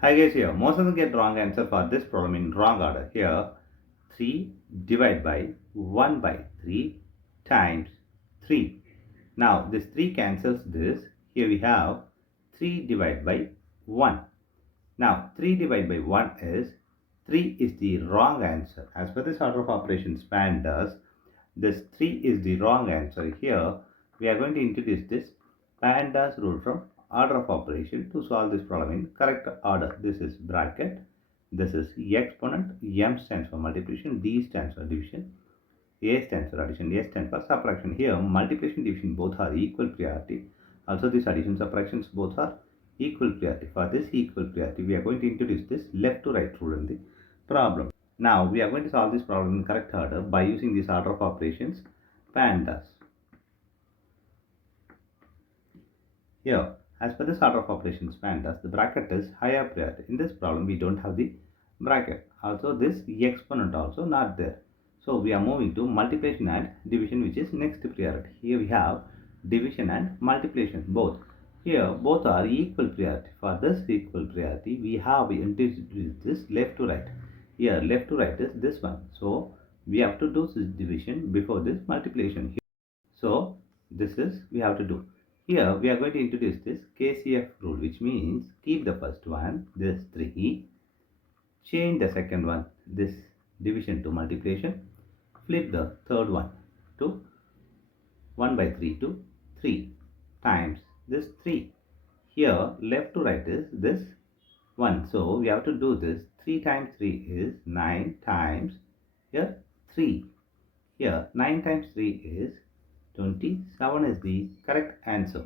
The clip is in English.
Hi guys, here most of them get wrong answer for this problem in wrong order. Here 3 divided by 1 by 3 times 3. Now this 3 cancels this. Here we have 3 divided by 1. Now 3 divided by 1 is 3 is the wrong answer. As per this order of operations PEMDAS, this 3 is the wrong answer. Here we are going to introduce this PEMDAS rule from order of operation to solve this problem in correct order. This is bracket, this is exponent, M stands for multiplication, D stands for division, A stands for addition, S stands for subtraction. Here multiplication division both are equal priority. Also this addition subtractions both are equal priority. For this equal priority we are going to introduce this left to right rule in the problem. Now we are going to solve this problem in correct order by using this order of operations PEMDAS. Here, as per this order of operations PEMDAS, the bracket is higher priority. In this problem, we don't have the bracket. Also, this exponent also not there. So we are moving to multiplication and division, which is next priority. Here we have division and multiplication both. Here both are equal priority. For this equal priority, we have introduced this left to right. Here left to right is this one. So we have to do this division before this multiplication. So this is we have to do. Here we are going to introduce this KCF rule, which means keep the first one, this 3, change the second one, this division to multiplication, flip the third one to 1 by 3 to 3 times this 3. Here left to right is this 1. So we have to do this 3 times 3 is 9 times here 3. Here 9 times 3 is 27 is the correct answer.